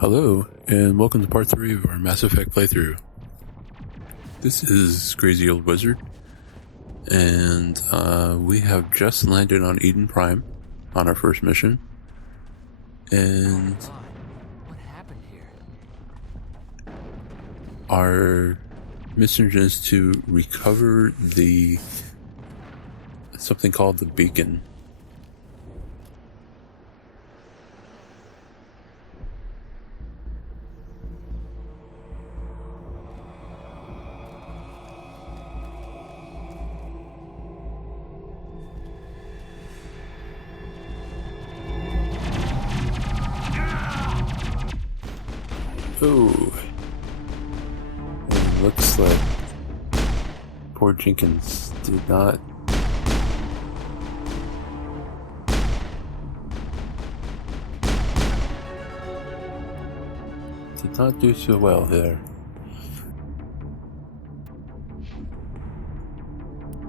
Hello, and welcome to part 3 of our Mass Effect playthrough. This is Crazy Old Wizard, and we have just landed on Eden Prime on our first mission. And what happened here? Our mission is to recover something called the beacon. Oh, it looks like poor Jenkins did not do so well there.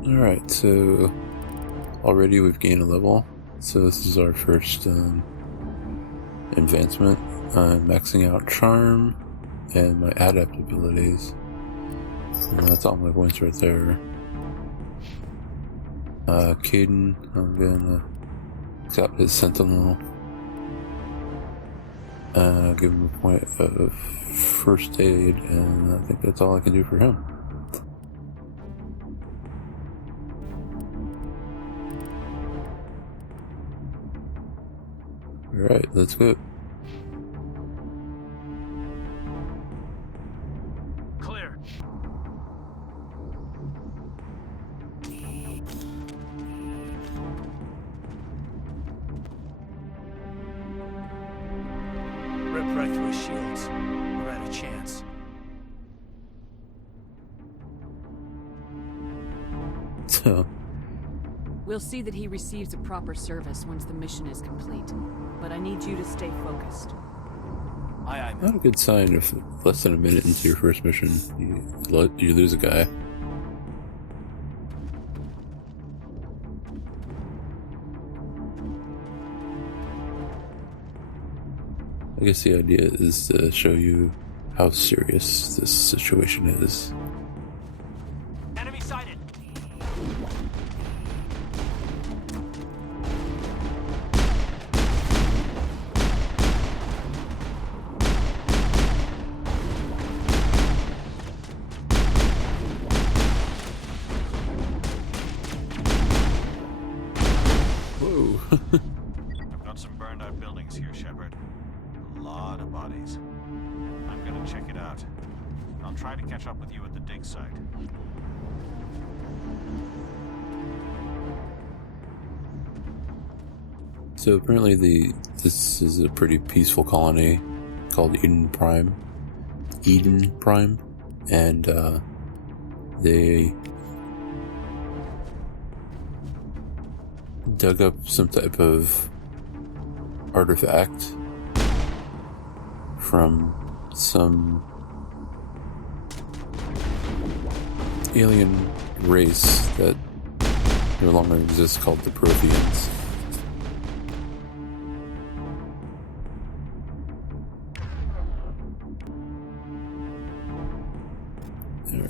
Alright, so already we've gained a level, so this is our first advancement. I'm maxing out Charm and my Adept abilities. So that's all my points right there. Caden, I'm gonna accept his Sentinel. Give him a point of first aid, and I think that's all I can do for him. Alright, let's go. Right through his shields. We're out of chance. So We'll see that he receives a proper service once the mission is complete. But I need you to stay focused. Aye, not a good sign if less than a minute into your first mission you lose a guy. I guess the idea is to show you how serious this situation is. Enemy sighted. Whoa. I've got some burned out buildings here, Shepard. A lot of bodies. I'm gonna check it out. I'll try to catch up with you at the dig site. So apparently this is a pretty peaceful colony called Eden Prime. And they dug up some type of artifact from some alien race that no longer exists called the Protheans. Alright.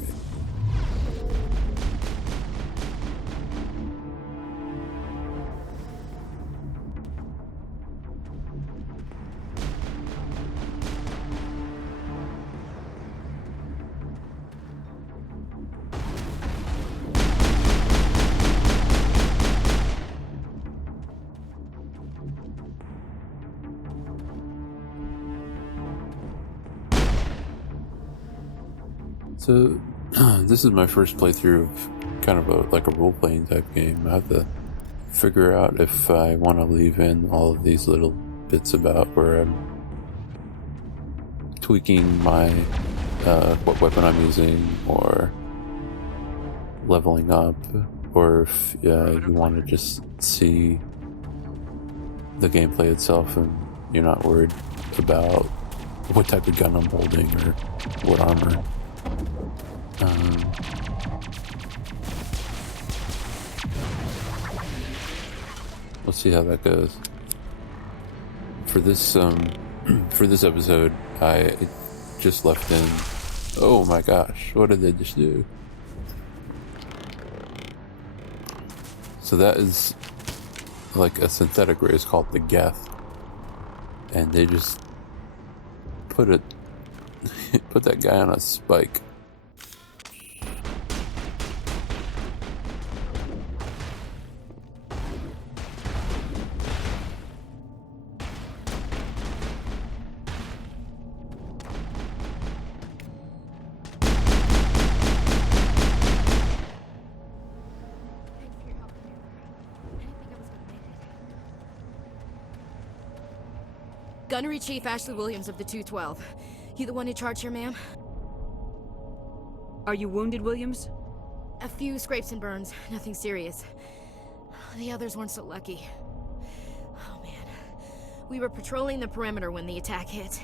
So, this is my first playthrough of kind of like a role-playing type game. I have to figure out if I want to leave in all of these little bits about where I'm tweaking my, what weapon I'm using, or leveling up, or if you want to just see the gameplay itself and you're not worried about what type of gun I'm holding or what armor. Let's see how that goes. For this for this episode, I just left in... Oh my gosh, what did they just do? So that is like a synthetic race called the Geth. And they just put that guy on a spike. Gunnery Chief Ashley Williams of the 212. You the one in charge here, ma'am? Are you wounded, Williams? A few scrapes and burns, nothing serious. The others weren't so lucky. Oh man. We were patrolling the perimeter when the attack hit.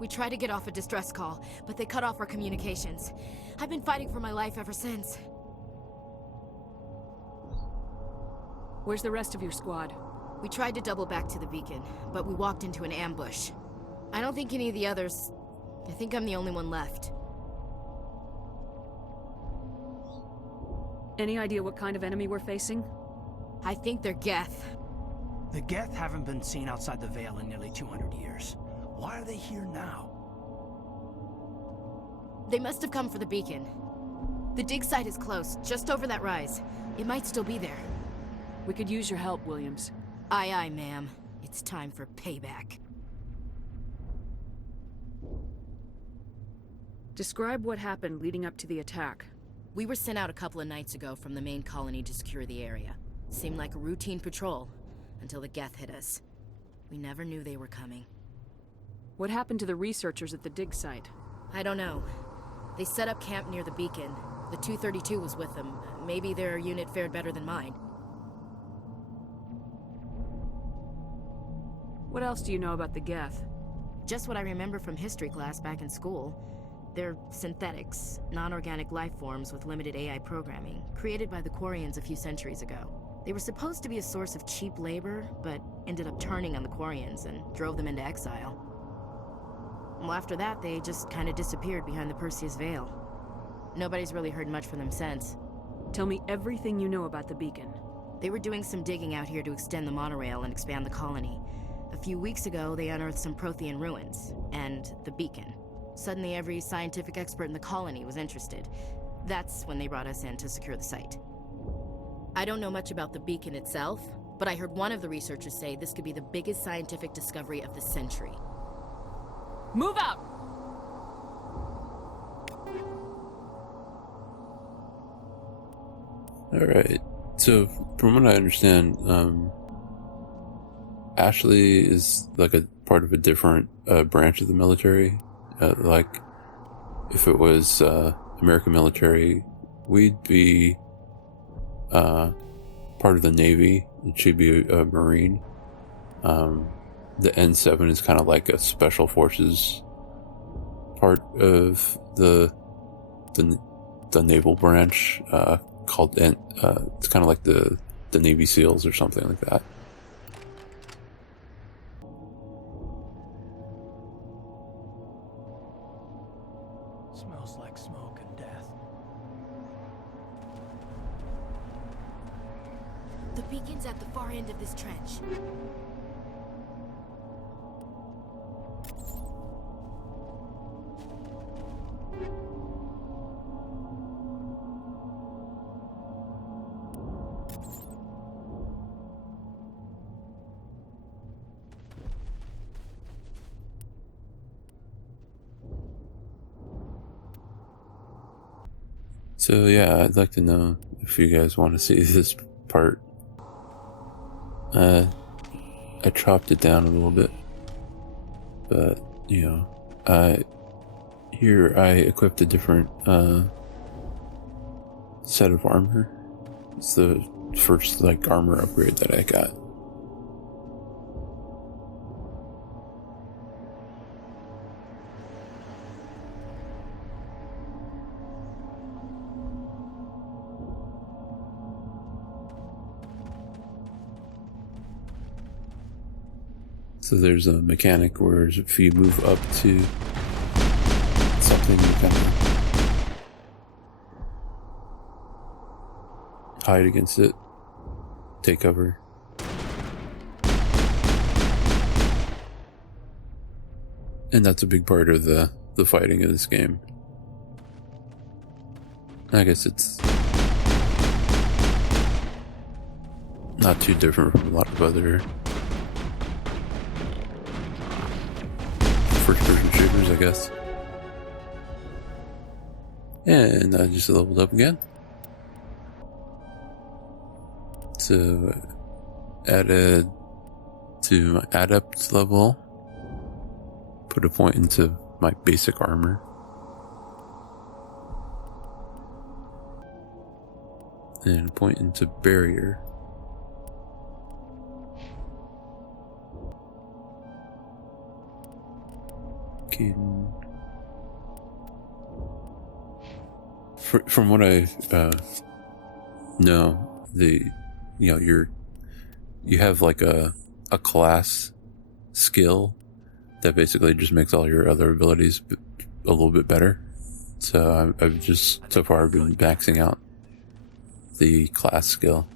We tried to get off a distress call, but they cut off our communications. I've been fighting for my life ever since. Where's the rest of your squad? We tried to double back to the beacon, but we walked into an ambush. I don't think any of the others... I think I'm the only one left. Any idea what kind of enemy we're facing? I think they're Geth. The Geth haven't been seen outside the Veil in nearly 200 years. Why are they here now? They must have come for the beacon. The dig site is close, just over that rise. It might still be there. We could use your help, Williams. Aye, aye, ma'am. It's time for payback. Describe what happened leading up to the attack. We were sent out a couple of nights ago from the main colony to secure the area. Seemed like a routine patrol, until the Geth hit us. We never knew they were coming. What happened to the researchers at the dig site? I don't know. They set up camp near the beacon. The 232 was with them. Maybe their unit fared better than mine. What else do you know about the Geth? Just what I remember from history class back in school. They're synthetics, non-organic life forms with limited AI programming, created by the Quarians a few centuries ago. They were supposed to be a source of cheap labor, but ended up turning on the Quarians and drove them into exile. Well, after that, they just kind of disappeared behind the Perseus Veil. Nobody's really heard much from them since. Tell me everything you know about the beacon. They were doing some digging out here to extend the monorail and expand the colony. A few weeks ago, they unearthed some Prothean ruins, and the beacon. Suddenly, every scientific expert in the colony was interested. That's when they brought us in to secure the site. I don't know much about the beacon itself, but I heard one of the researchers say this could be the biggest scientific discovery of the century. Move out! Alright, so from what I understand, Ashley is like a part of a different branch of the military. Like, if it was American military, we'd be part of the Navy, and she'd be a Marine. The N7 is kind of like a special forces part of the naval branch, called it's kind of like the Navy SEALs or something like that. Smells like smoke and death. The beacon's at the far end of this trench. So yeah, I'd like to know if you guys want to see this part. I chopped it down a little bit, but you know, here I equipped a different set of armor. It's the first like armor upgrade that I got. So there's a mechanic where if you move up to something, you kind of hide against it, take cover. And that's a big part of the fighting in this game. I guess it's not too different from a lot of other first-person shooters, I guess. And I just leveled up again. So, added to my Adept level. Put a point into my basic armor. And a point into barrier. From what I know, you have like a class skill that basically just makes all your other abilities a little bit better. So I've just so far been maxing out the class skill.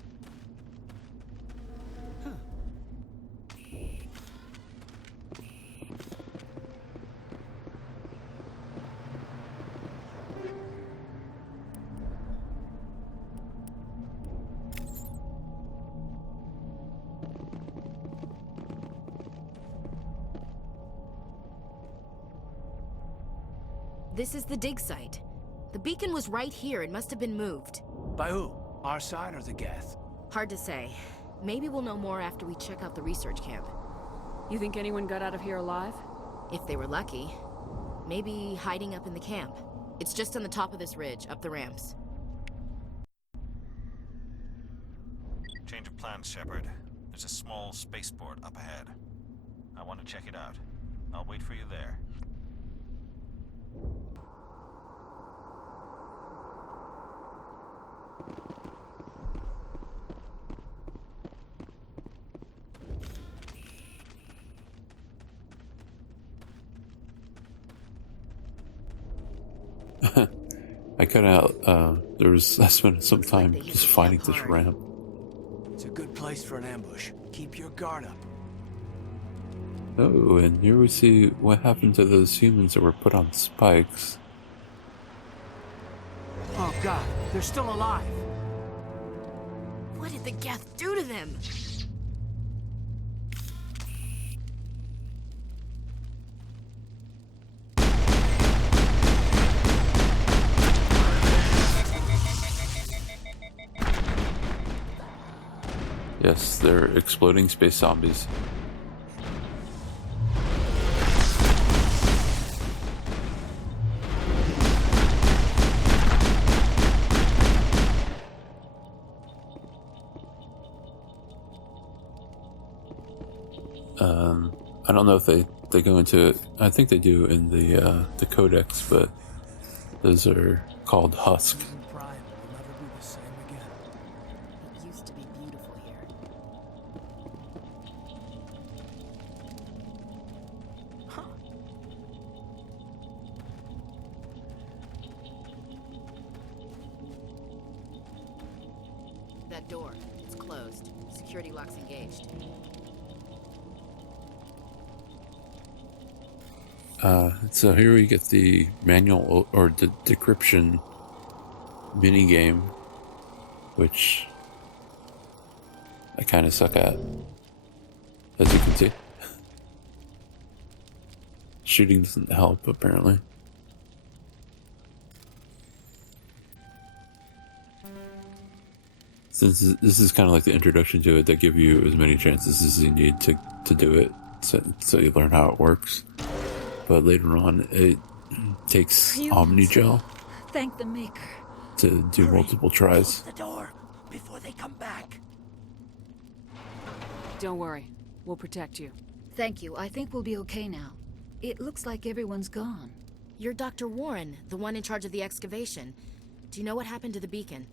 This is the dig site. The beacon was right here. It must have been moved. By who? Our side or the Geth? Hard to say. Maybe we'll know more after we check out the research camp. You think anyone got out of here alive? If they were lucky. Maybe hiding up in the camp. It's just on the top of this ridge, up the ramps. Change of plans, Shepard. There's a small spaceport up ahead. I want to check it out. I'll wait for you there. I cut out, I spent some time Like they just hit finding up this hard. ramp. It's a good place for an ambush. Keep your guard up. Oh, and here we see what happened to those humans that were put on spikes. Oh god, they're still alive. What did the Geth do to them? Yes, they're exploding space zombies. I don't know if they go into it. I think they do in the codex, but those are called husk. Prime will never be the same again. It used to be beautiful here. Huh. That door, it's closed. Security lock's engaged. So here we get the manual or the decryption mini game, which I kind of suck at, as you can see. Shooting doesn't help, apparently. Since this is kind of like the introduction to it, they give you as many chances as you need to do it, so you learn how it works. But later on, it takes Omnigel Thank the Maker. to do multiple tries. Close the door before they come back. Don't worry. We'll protect you. Thank you. I think we'll be okay now. It looks like everyone's gone. You're Dr. Warren, the one in charge of the excavation. Do you know what happened to the beacon?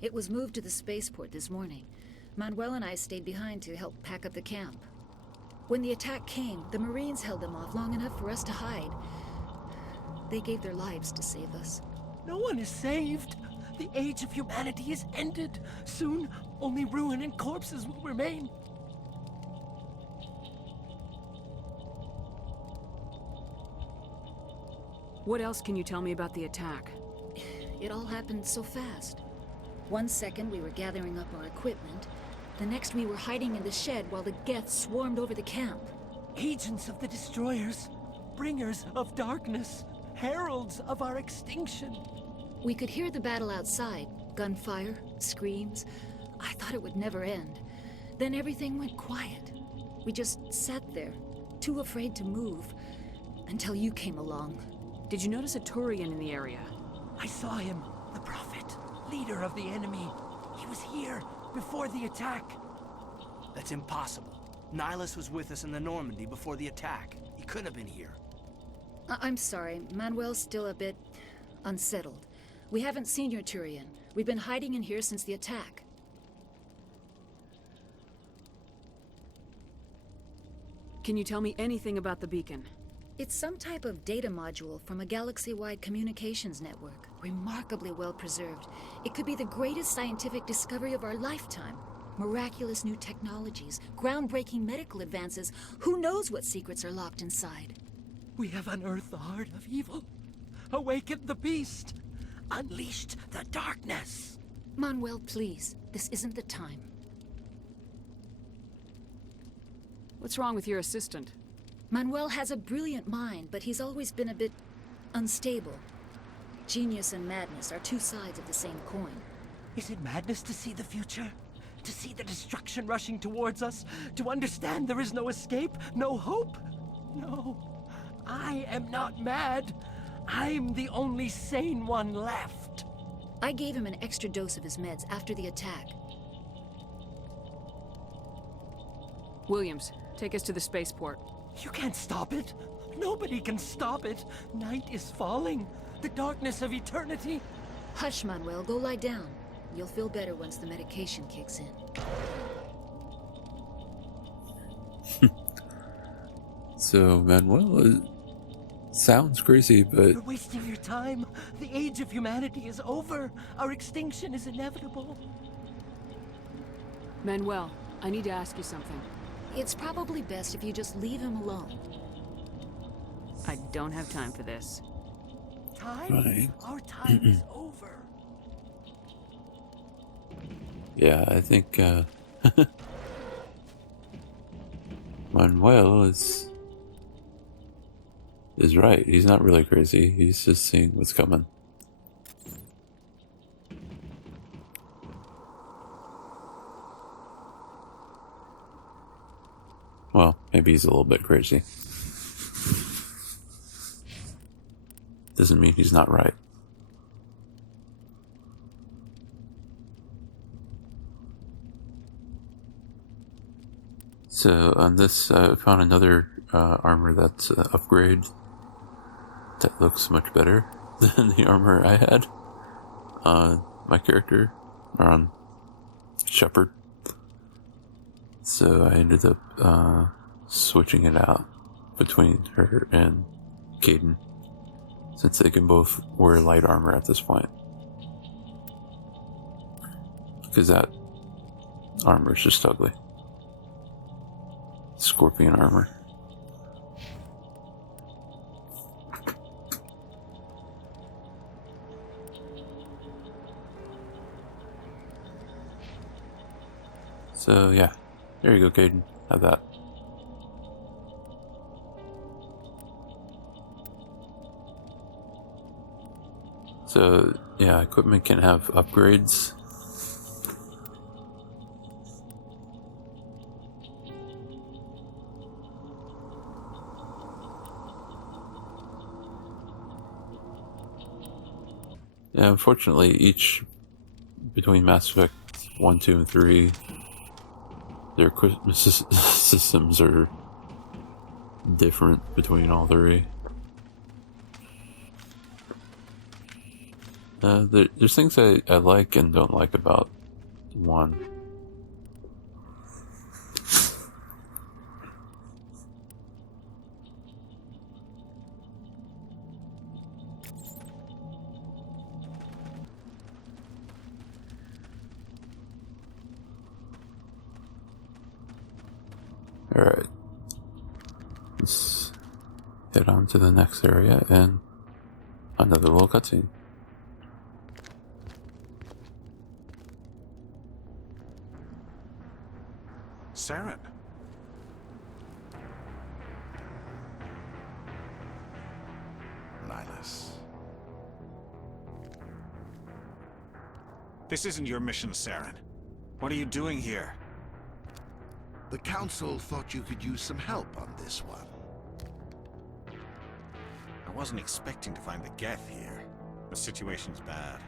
It was moved to the spaceport this morning. Manuel and I stayed behind to help pack up the camp. When the attack came, the Marines held them off long enough for us to hide. They gave their lives to save us. No one is saved. The age of humanity is ended. Soon, only ruin and corpses will remain. What else can you tell me about the attack? It all happened so fast. 1 second we were gathering up our equipment. The next we were hiding in the shed while the Geth swarmed over the camp. Agents of the destroyers, bringers of darkness, heralds of our extinction. We could hear the battle outside. Gunfire, screams. I thought it would never end. Then everything went quiet. We just sat there, too afraid to move, until you came along. Did you notice a Turian in the area? I saw him, the prophet, leader of the enemy. He was here before the attack. That's impossible. Nihilus was with us in the Normandy before the attack. He couldn't have been here. I'm sorry, Manuel's still a bit unsettled. We haven't seen your Turian. We've been hiding in here since the attack. Can you tell me anything about the beacon? It's some type of data module from a galaxy-wide communications network. Remarkably well preserved. It could be the greatest scientific discovery of our lifetime. Miraculous new technologies, groundbreaking medical advances. Who knows what secrets are locked inside? We have unearthed the heart of evil, awakened the beast, unleashed the darkness. Manuel, please. This isn't the time. What's wrong with your assistant? Manuel has a brilliant mind, but he's always been a bit unstable. Genius and madness are two sides of the same coin. Is it madness to see the future? To see the destruction rushing towards us? To understand there is no escape? No hope? No. I am not mad. I'm the only sane one left. I gave him an extra dose of his meds after the attack. Williams, take us to the spaceport. You can't stop it. Nobody can stop it. Night is falling. The darkness of eternity. Hush, Manuel. Go lie down. You'll feel better once the medication kicks in. So Manuel sounds crazy, but You're wasting your time. The age of humanity is over. Our extinction is inevitable. Manuel, I need to ask you something. It's probably best if you just leave him alone. I don't have time for this. Time? Right. Our time is over. yeah, I think Manuel is right. He's not really crazy. He's just seeing what's coming. Well, maybe he's a little bit crazy. Doesn't mean he's not right. So on this, I found another armor that's upgrade that looks much better than the armor I had on my character, or on Shepard. So I ended up switching it out between her and Caden, since they can both wear light armor at this point. Because that armor is just ugly. Scorpion armor. So yeah, there you go, Caden. Have that. So yeah, equipment can have upgrades. Yeah, unfortunately, each between Mass Effect 1, 2, and 3, their equipment systems are different between all three. There's things I like and don't like about 1. Alright. Let's head on to the next area and another little cutscene. Saren. Nihilus. This isn't your mission, Saren. What are you doing here? The Council thought you could use some help on this one. I wasn't expecting to find the Geth here. The situation's bad.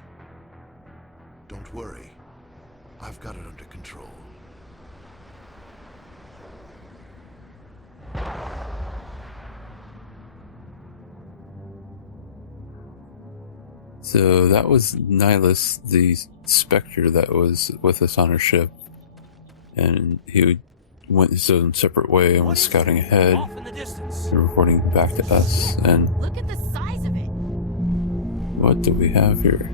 Don't worry. I've got it under control. So that was Nihilus, the Spectre that was with us on our ship. And he went his own separate way and was scouting ahead Off in the distance. and reporting back to us. And Look at the size of it! what do we have here?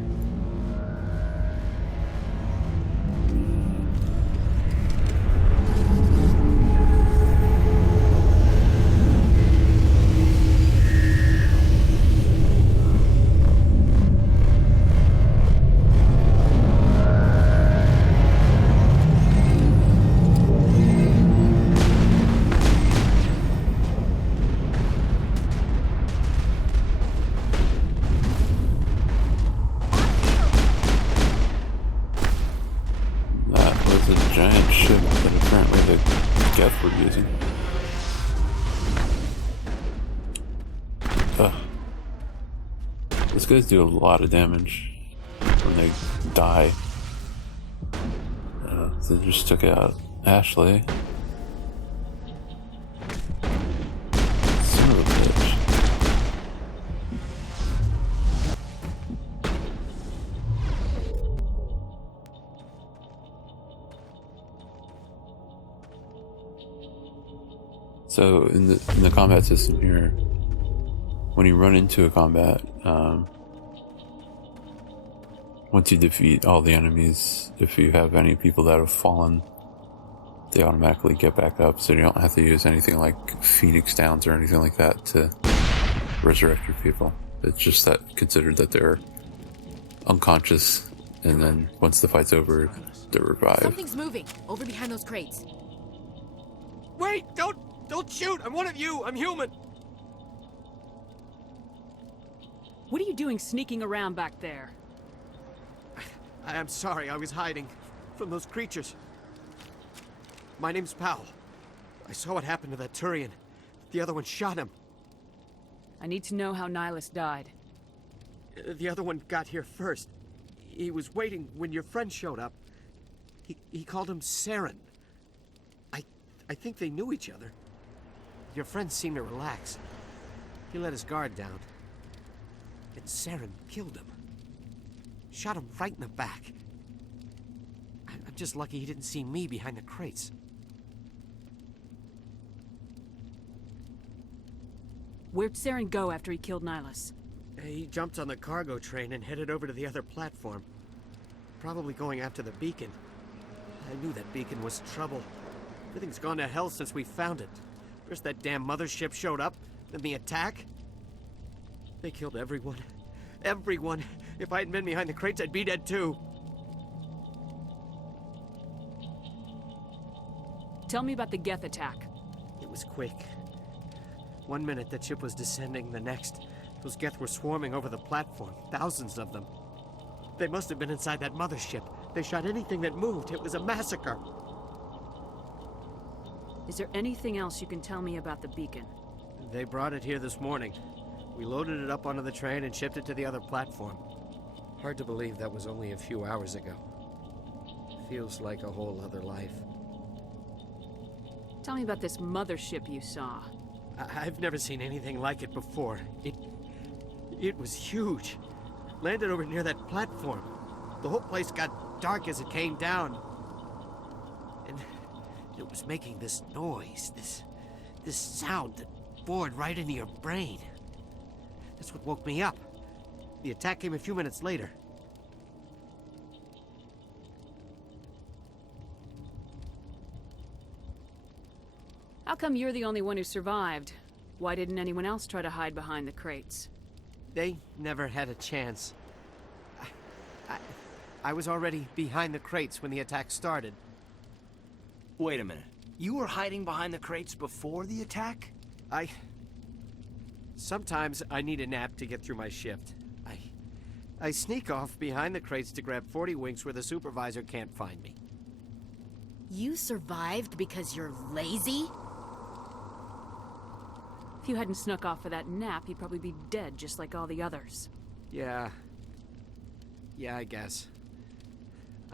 That was a giant ship that apparently the Geth were using. Ugh. These guys do a lot of damage when they die. They just took out Ashley. Son of a bitch. So in the combat system here, when you run into a combat, once you defeat all the enemies, if you have any people that have fallen, they automatically get back up, so you don't have to use anything like Phoenix Downs or anything like that to resurrect your people. It's just that considered that they're unconscious, and then once the fight's over, they're revived. Something's moving, over behind those crates. Wait! Don't shoot! I'm one of you! I'm human! What are you doing sneaking around back there? I'm sorry, I was hiding from those creatures. My name's Powell. I saw what happened to that Turian. The other one shot him. I need to know how Nihilus died. The other one got here first. He was waiting when your friend showed up. He called him Saren. I think they knew each other. Your friend seemed to relax. He let his guard down. And Saren killed him. Shot him right in the back. I'm just lucky he didn't see me behind the crates. Where'd Saren go after he killed Nihilus? He jumped on the cargo train and headed over to the other platform. Probably going after the beacon. I knew that beacon was trouble. Everything's gone to hell since we found it. First that damn mothership showed up, then the attack. They killed everyone. Everyone. If I hadn't been behind the crates, I'd be dead too. Tell me about the Geth attack. It was quick. 1 minute that ship was descending, the next, those Geth were swarming over the platform. Thousands of them. They must have been inside that mothership. They shot anything that moved. It was a massacre. Is there anything else you can tell me about the beacon? They brought it here this morning. We loaded it up onto the train and shipped it to the other platform. Hard to believe that was only a few hours ago. Feels like a whole other life. Tell me about this mothership you saw. I've never seen anything like it before. It was huge. Landed over near that platform. The whole place got dark as it came down. And it was making this noise, this sound that bored right into your brain. That's what woke me up. The attack came a few minutes later. How come you're the only one who survived? Why didn't anyone else try to hide behind the crates? They never had a chance. I was already behind the crates when the attack started. Wait a minute. You were hiding behind the crates before the attack? Sometimes I need a nap to get through my shift. I sneak off behind the crates to grab 40 winks where the supervisor can't find me. You survived because you're lazy? If you hadn't snuck off for that nap, you'd probably be dead just like all the others. Yeah, I guess.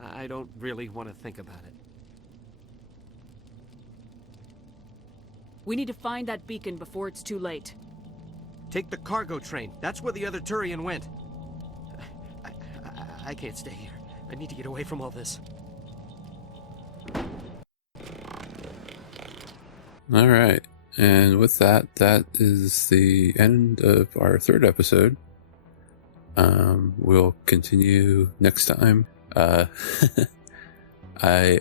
I don't really want to think about it. We need to find that beacon before it's too late. Take the cargo train. That's where the other Turian went. I can't stay here. I need to get away from all this. All right. And with that is the end of our third episode. We'll continue next time. I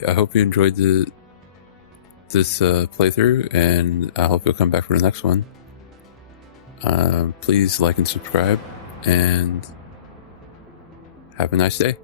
hope you enjoyed this playthrough, and I hope you'll come back for the next one. Please like and subscribe, and have a nice day.